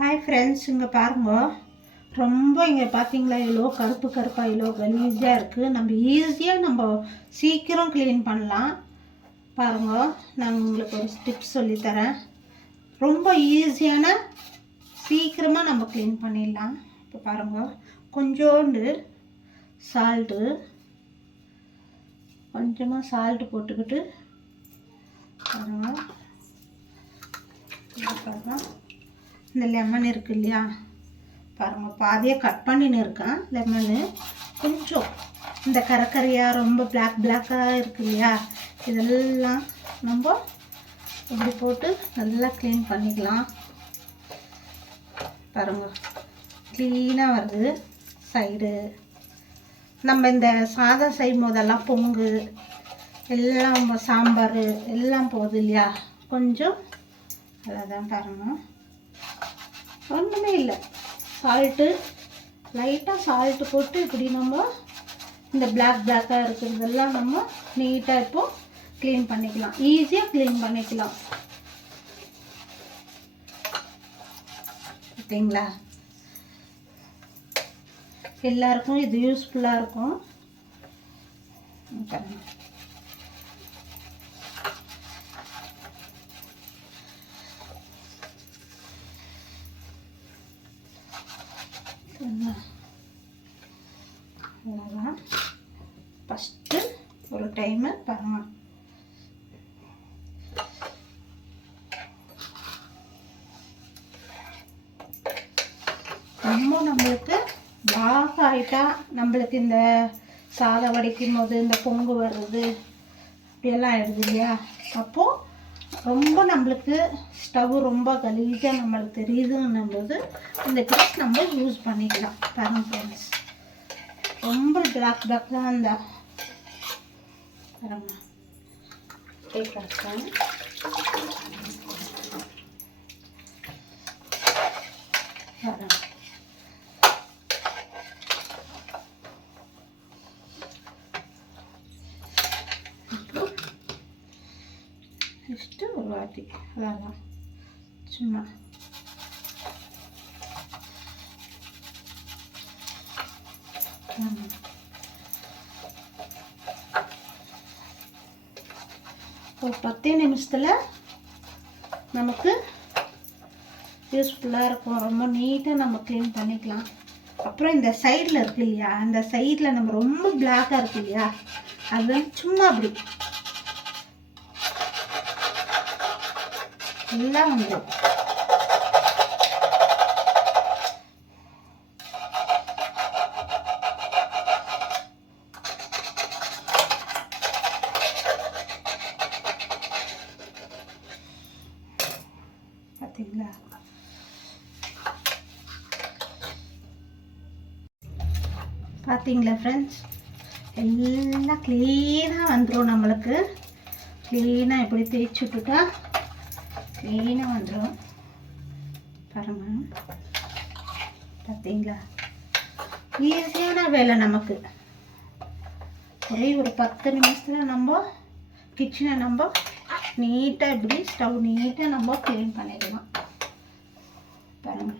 Hi friends, இங்கே பாருங்க. ரொம்ப இங்கே பார்த்தீங்களா, இவ்வளோ கருப்பு கருப்பாக இவ்வளோ கலீஜாக இருக்குது. நம்ம ஈஸியாக நம்ம சீக்கிரம் க்ளீன் பண்ணலாம். பாருங்க, நான் உங்களுக்கு ஒரு டிப்ஸ் சொல்லித்தரேன். ரொம்ப ஈஸியான சீக்கிரமாக நம்ம க்ளீன் பண்ணிடலாம். இப்போ பாருங்க, கொஞ்சோண்டு கொஞ்சமாக சால்ட்டு போட்டுக்கிட்டு பாருங்க. இந்த லெமன் இருக்குது இல்லையா, பாருங்கள், பாதியாக கட் பண்ணின்னு இருக்கேன். லெமனு கொஞ்சம் இந்த கரையாக ரொம்ப பிளாக்காக இருக்கு இல்லையா, இதெல்லாம் நம்ம இப்படி போட்டு நல்லா க்ளீன் பண்ணிக்கலாம். பாருங்கள், க்ளீனாக வருது. சைடு நம்ம இந்த சாதம் செய்யும் போதெல்லாம் பொங்கு எல்லாம் சாம்பார் எல்லாம் போகுது இல்லையா, கொஞ்சம் அதான் பாருங்கள். ஒன்றுமே இல்லை, சால்ட்டு லைட்டாக சால்ட்டு போட்டு இப்படி நம்ம இந்த பிளாக்காக இருக்கிறதெல்லாம் நம்ம நீட்டாக இப்போது க்ளீன் பண்ணிக்கலாம். ஈஸியாக க்ளீன் பண்ணிக்கலாம். ஓகேங்களா? எல்லாருக்கும் இது யூஸ்ஃபுல்லாக இருக்கும். அவ்வளோதான். ஃபஸ்ட்டு ஒரு டைமு பாருங்கள். நம்மளுக்கு பிளாக் ஆகிட்டா, நம்மளுக்கு இந்த சாதம் வடிக்கும் போது இந்த பொங்கு வர்றது இப்படியெல்லாம் ஆயிடுது இல்லையா, அப்போது ரொம்ப நம்மளுக்கு ஸ்டவ் ரொம்ப கலீஜாக நம்மளுக்கு தெரியுதுன்னும் போது இந்த டிப்ஸ் நம்ம யூஸ் பண்ணிக்கலாம். பாருங்க ஃப்ரெண்ட்ஸ், ரொம்ப பிளாக் தான் இருந்தா பாருங்க. ஜஸ்ட்டு ஒரு வாட்டி அதான் சும்மா ஒரு 10 நிமிஷத்தில் நமக்கு யூஸ்ஃபுல்லாக இருக்கும். ரொம்ப நீட்டாக நம்ம க்ளீன் பண்ணிக்கலாம். அப்புறம் இந்த சைடில் இருக்கு இல்லையா, அந்த சைடில் நம்ம ரொம்ப பிளாக்காக இருக்கு இல்லையா, அது சும்மா அப்படி எல்லாம் வந்துடும். பார்த்தீங்களா? பார்த்தீங்களா ஃப்ரெண்ட்ஸ், எல்லாம் க்ளீனாக வந்துடும். நம்மளுக்கு க்ளீனாக இப்படி தேய்ச்சி விட்டுட்டா க்ளீனாக வந்துடும். பாருங்க, பார்த்தீங்களா? ஈஸியான வேலை நமக்கு. ஒரே ஒரு 10 நிமிஷத்தில் நம்ம கிச்சனை நம்ம நீட்டாக இப்படி ஸ்டவ் நீட்டாக நம்ம க்ளீன் பண்ணிடலாம். பாருங்க,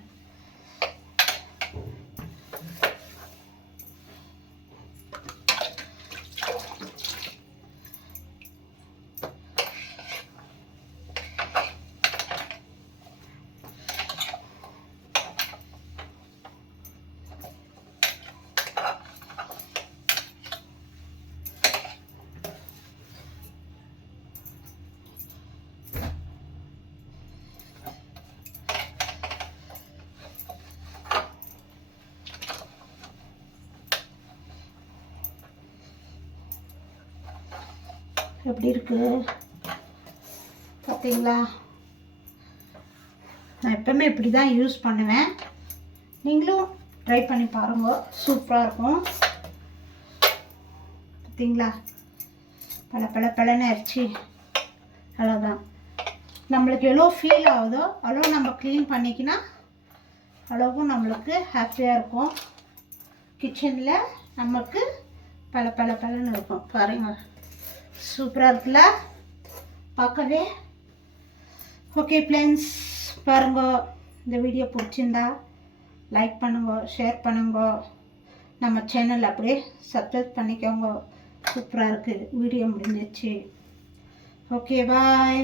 எப்படி இருக்கு பார்த்தீங்களா? நான் எப்பவுமே இப்படி தான் யூஸ் பண்ணுவேன். நீங்களும் ட்ரை பண்ணி பாருங்க, சூப்பராக இருக்கும். பார்த்தீங்களா? பழன்னு அரிச்சு அவ்வளோதான். நம்மளுக்கு எவ்வளோ ஃபீல் ஆகுதோ அவ்வளோ நம்ம க்ளீன் பண்ணிக்கினா அவ்வளோவும் நம்மளுக்கு ஹாப்பியாக இருக்கும். கிச்சனில் நமக்கு பழன்னு இருக்கும். பாருங்க, சூப்பராக இருக்குல்ல பார்க்கவே. ஓகே ஃப்ரெண்ட்ஸ், பாருங்க, இந்த வீடியோ பிடிச்சிருந்தா லைக் பண்ணுங்க, ஷேர் பண்ணுங்க, நம்ம சேனல் அப்படியே சப்ஸ்கிரைப் பண்ணிக்கோங்க. சூப்பராக இருக்குது, வீடியோ முடிஞ்சிச்சு. Okay bye.